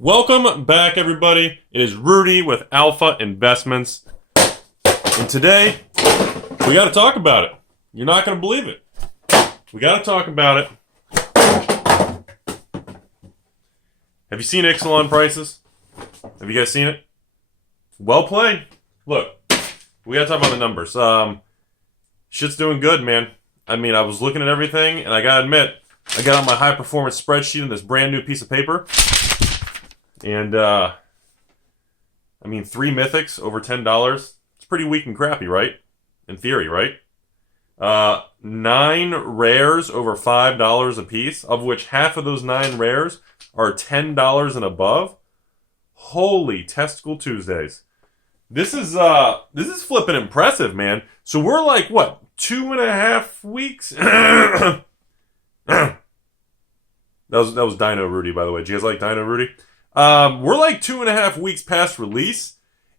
Welcome back, everybody. It is Rudy with Alpha Investments. And today, we got to talk about it. You're not going to believe it. We got to talk about it. Have you seen Ixalan prices? Have you guys seen it? Well played. Look, we got to talk about the numbers. Shit's doing good, man. I mean, I was looking at everything, and I got to admit, I got on my high-performance spreadsheet on this brand new piece of paper. And, I mean, 3 mythics over $10. It's pretty weak and crappy, right? In theory, right? 9 rares over $5 a piece, of which half of those 9 rares are $10 and above. Holy testicle Tuesdays. This is flipping impressive, man. So we're like, what, 2.5 weeks? That was Dino Rudy, by the way. Do you guys like Dino Rudy? We're like 2.5 weeks past release,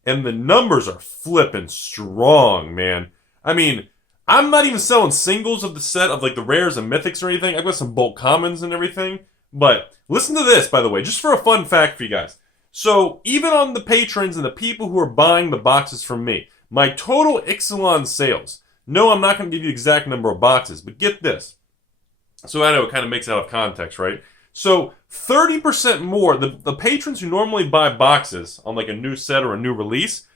and the numbers are flipping strong, man. I mean, I'm not even selling singles of the set of like the rares and mythics or anything. I've got some bulk commons and everything. But listen to this, by the way, just for a fun fact for you guys. So even on the patrons and the people who are buying the boxes from me, my total Ixalan sales. No, I'm not going to give you the exact number of boxes, but get this. So I know it kind of makes it out of context, right? So 30% more, the patrons who normally buy boxes on like a new set or a new release,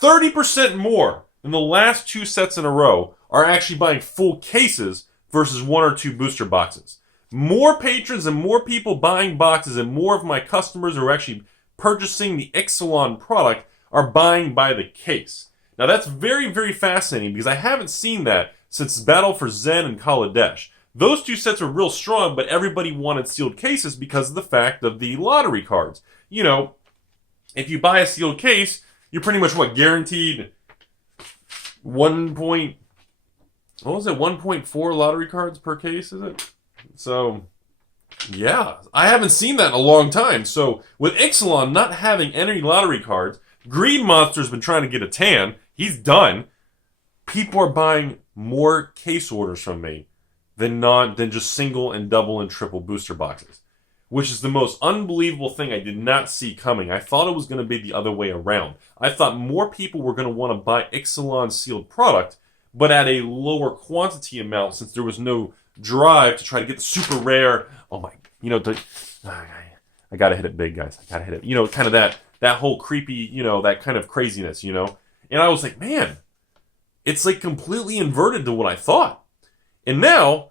30% more than the last 2 sets in a row are actually buying full cases versus 1 or 2 booster boxes. More patrons and more people buying boxes and more of my customers who are actually purchasing the Ixalan product are buying by the case. Now that's very, very fascinating because I haven't seen that since Battle for Zen and Kaladesh. Those 2 sets are real strong, but everybody wanted sealed cases because of the fact of the lottery cards. You know, if you buy a sealed case, you're pretty much, guaranteed 1.4 lottery cards per case, is it? So, yeah, I haven't seen that in a long time. So, with Ixalan not having any lottery cards, Greed Monster's been trying to get a tan. He's done. People are buying more case orders from me than just single and double and triple booster boxes, which is the most unbelievable thing I did not see coming. I thought it was going to be the other way around. I thought more people were going to want to buy Ixalan sealed product, but at a lower quantity amount since there was no drive to try to get the super rare. Oh my, I got to hit it big, guys. I got to hit it. Kind of that whole creepy, that kind of craziness, And I was like, man, it's like completely inverted to what I thought. And now,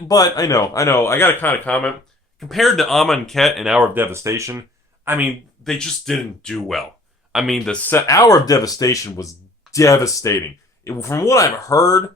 but I know, I got to kind of comment. Compared to Amonkhet and Hour of Devastation, I mean, they just didn't do well. I mean, the Hour of Devastation was devastating. From what I've heard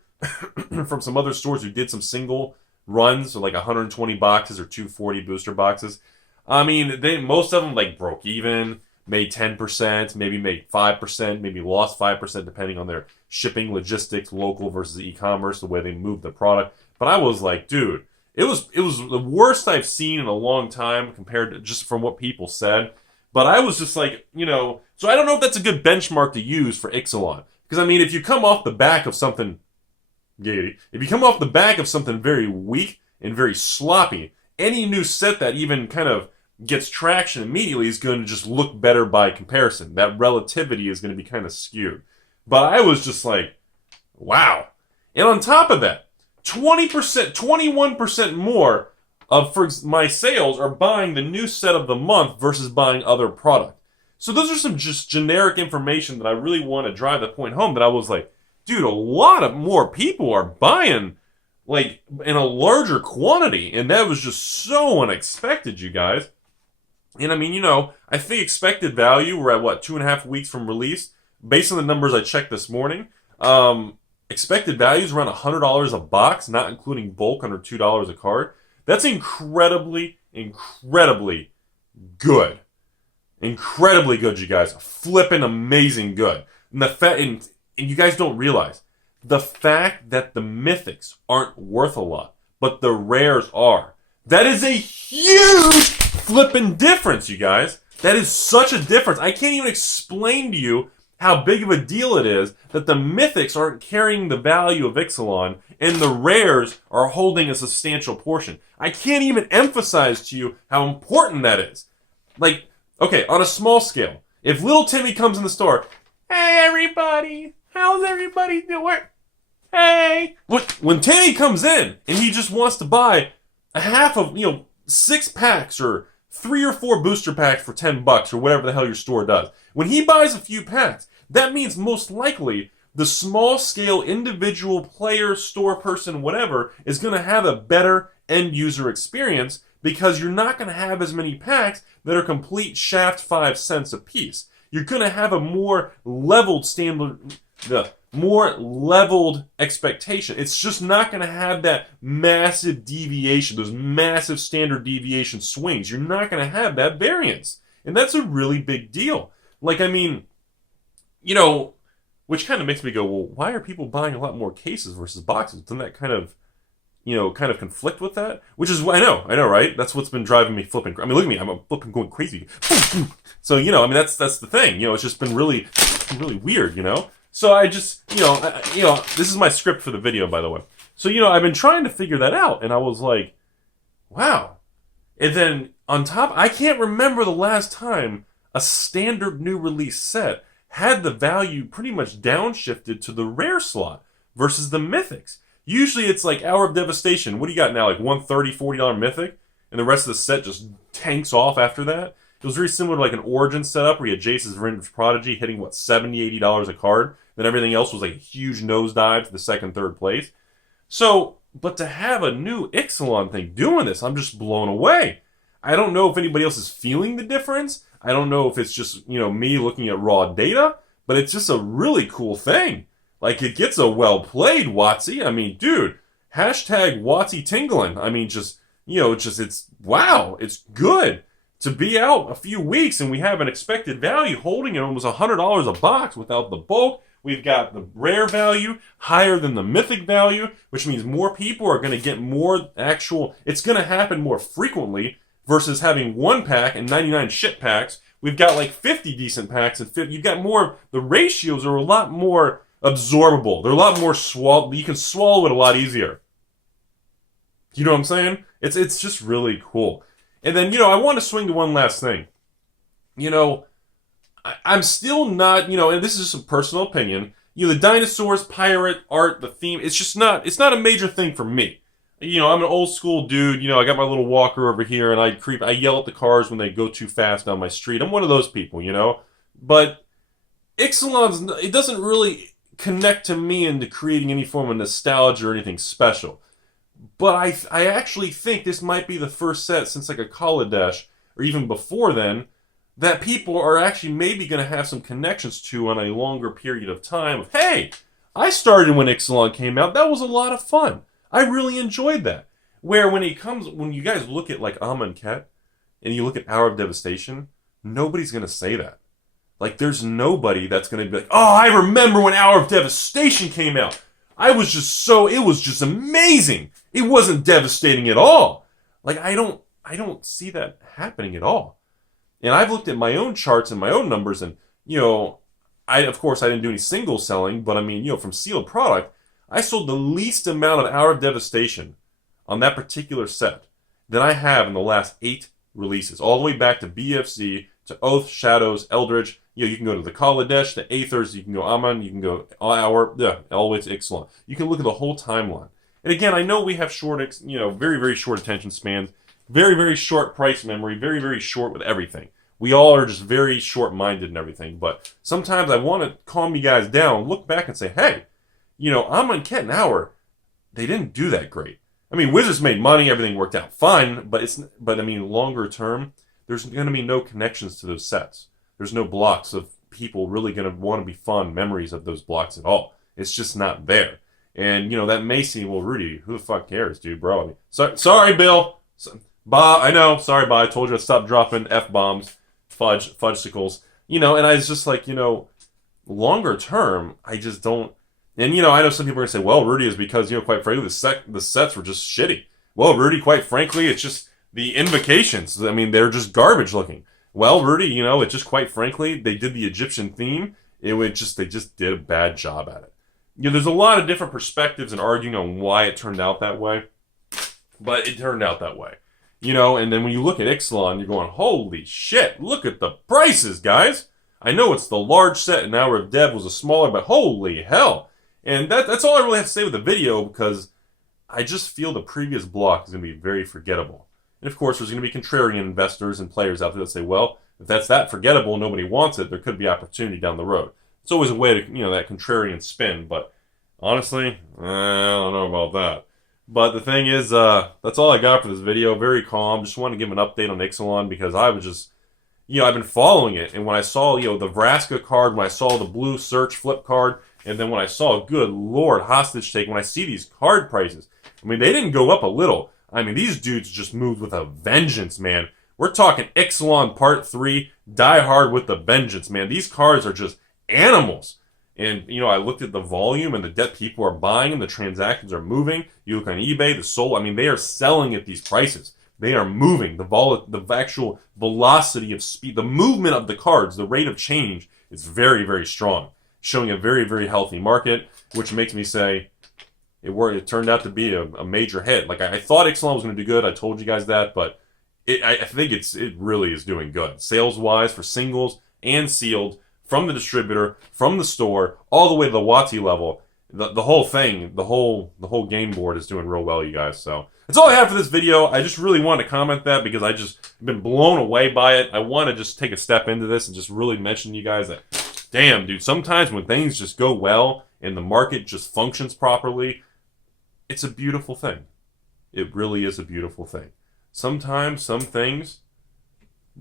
from some other stores who did some single runs, so like 120 boxes or 240 booster boxes, I mean, most of them like broke even, made 10%, maybe made 5%, maybe lost 5% depending on their shipping, logistics, local versus e-commerce, the way they moved the product. But I was like, dude, it was the worst I've seen in a long time compared to just from what people said. But I was just like, so I don't know if that's a good benchmark to use for Ixalan. Because I mean, if you come off the back of something very weak and very sloppy, any new set that even kind of gets traction immediately is going to just look better by comparison. That relativity is going to be kind of skewed. But I was just like, wow. And on top of that, 20%, 21% more for my sales are buying the new set of the month versus buying other product. So those are some just generic information that I really want to drive the point home that I was like, dude, a lot of more people are buying like in a larger quantity. And that was just so unexpected, you guys. And I mean, I think expected value, we're at 2.5 weeks from release. Based on the numbers I checked this morning, expected value is around $100 a box, not including bulk under $2 a card. That's incredibly, incredibly good. Incredibly good, you guys. Flipping amazing good. And and you guys don't realize, the fact that the mythics aren't worth a lot, but the rares are. That is a huge flipping difference, you guys. That is such a difference. I can't even explain to you how big of a deal it is that the mythics aren't carrying the value of Ixalan and the rares are holding a substantial portion. I can't even emphasize to you how important that is. Like, okay, on a small scale, if little Timmy comes in the store, hey everybody, how's everybody doing? Hey! When Timmy comes in and he just wants to buy a half of, 6 packs or 3 or 4 booster packs for $10 or whatever the hell your store does. When he buys a few packs, that means most likely the small scale individual player, store person, whatever, is going to have a better end user experience because you're not going to have as many packs that are complete shaft 5 cents a piece. You're going to have a more leveled more leveled expectation. It's just not going to have that massive deviation, those massive standard deviation swings. You're not going to have that variance. And that's a really big deal. Like, I mean, which kind of makes me go, well, why are people buying a lot more cases versus boxes? Doesn't that kind of conflict with that? Which is, I know, right? That's what's been driving me flipping. I mean, look at me, I'm flipping going crazy. So, that's the thing. It's just been really, really weird, So I just, this is my script for the video, by the way. So, I've been trying to figure that out, and I was like, wow. And then on top, I can't remember the last time a standard new release set had the value pretty much downshifted to the rare slot versus the mythics. Usually it's like Hour of Devastation. What do you got now? Like $130, $40 mythic? And the rest of the set just tanks off after that? It was very similar to like an Origin setup where you had Jace's Vintage Prodigy hitting, $70, $80 a card. Then everything else was like a huge nosedive to the second, third place. So, but to have a new Ixalan thing doing this, I'm just blown away. I don't know if anybody else is feeling the difference. I don't know if it's just, me looking at raw data, but it's just a really cool thing. Like, it gets a well played, Watsy. I mean, dude, hashtag Watsy tingling. I mean, it's wow, it's good. To be out a few weeks and we have an expected value holding it almost $100 a box without the bulk. We've got the rare value higher than the mythic value, which means more people are going to get more it's going to happen more frequently versus having 1 pack and 99 shit packs. We've got like 50 decent packs and 50. You've got more, the ratios are a lot more absorbable. They're a lot more you can swallow it a lot easier. You know what I'm saying? It's just really cool. And then, I want to swing to one last thing. I'm still not, and this is just a personal opinion, the dinosaurs, pirate, art, the theme, it's not a major thing for me. I'm an old school dude, I got my little walker over here and I yell at the cars when they go too fast down my street. I'm one of those people, But Ixalan's, it doesn't really connect to me into creating any form of nostalgia or anything special. But I actually think this might be the first set since like a Kaladesh, or even before then, that people are actually maybe going to have some connections to on a longer period of time. Of, hey, I started when Ixalan came out. That was a lot of fun. I really enjoyed that. Where when you guys look at like Amonkhet, and you look at Hour of Devastation, nobody's going to say that. Like, there's nobody that's going to be like, oh, I remember when Hour of Devastation came out. It was just amazing. It wasn't devastating at all. Like, I don't see that happening at all. And I've looked at my own charts and my own numbers, and, of course, I didn't do any single selling, but I mean, from sealed product, I sold the least amount of Hour of Devastation on that particular set than I have in the last 8 releases, all the way back to BFZ, to Oath, Shadows, Eldritch. You can go to the Kaladesh, the Aethers, you can go Amon, you can go all the way to Ixalan. You can look at the whole timeline. And again, I know we have very, very short attention spans, very, very short price memory, very, very short with everything. We all are just very short-minded and everything. But sometimes I want to calm you guys down, look back and say, hey, Amonkhet and Hour, they didn't do that great. I mean, Wizards made money, everything worked out fine, but I mean, longer term, there's going to be no connections to those sets. There's no blocks of people really going to want to be fond memories of those blocks at all. It's just not there. And, that may seem, well, Rudy, who the fuck cares, dude, bro? I mean, sorry, Bill. I know. Sorry, I told you to stop dropping F-bombs, fudgesicles. And I was just like, longer term, I just don't. And, I know some people are going to say, well, Rudy, is because, quite frankly, the sets were just shitty. Well, Rudy, quite frankly, it's just the invocations. I mean, they're just garbage looking. Well, Rudy, it just, quite frankly, they did the Egyptian theme. They just did a bad job at it. There's a lot of different perspectives and arguing on why it turned out that way. But it turned out that way. You know, and then when you look at Ixalan, you're going, holy shit, look at the prices, guys. I know it's the large set, and Hour of Dev was a smaller, but holy hell. And that's all I really have to say with the video, because I just feel the previous block is going to be very forgettable. And of course, there's going to be contrarian investors and players out there that say, well, if that's that forgettable, nobody wants it, there could be opportunity down the road. It's always a way to, you know, that contrarian spin, but honestly, I don't know about that. But the thing is, that's all I got for this video. Very calm. Just wanted to give an update on Ixalan because I was just, you know, I've been following it. And when I saw, you know, the Vraska card, when I saw the blue search flip card, and then when I saw, good lord, hostage take, when I see these card prices, I mean, they didn't go up a little. I mean, these dudes just moved with a vengeance, man. We're talking Ixalan Part 3, Die Hard with the vengeance, man. These cards are just animals. And, you know, I looked at the volume and the debt people are buying them. The transactions are moving. You look on eBay, the Soul. I mean, they are selling at these prices. They are moving. The actual velocity of speed, the movement of the cards, the rate of change is very, very strong. Showing a very, very healthy market, which makes me say it turned out to be a major hit. Like, I thought Ixalan was going to do good. I told you guys that, but I think it really is doing good. Sales-wise for singles and sealed, from the distributor, from the store, all the way to the Wati level. The whole thing, the whole game board is doing real well, you guys. So that's all I have for this video. I just really wanted to comment that because I just been blown away by it. I want to just take a step into this and just really mention to you guys that, damn, dude, sometimes when things just go well and the market just functions properly, it's a beautiful thing. It really is a beautiful thing. Sometimes, some things,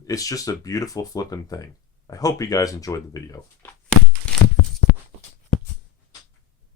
it's just a beautiful flipping thing. I hope you guys enjoyed the video.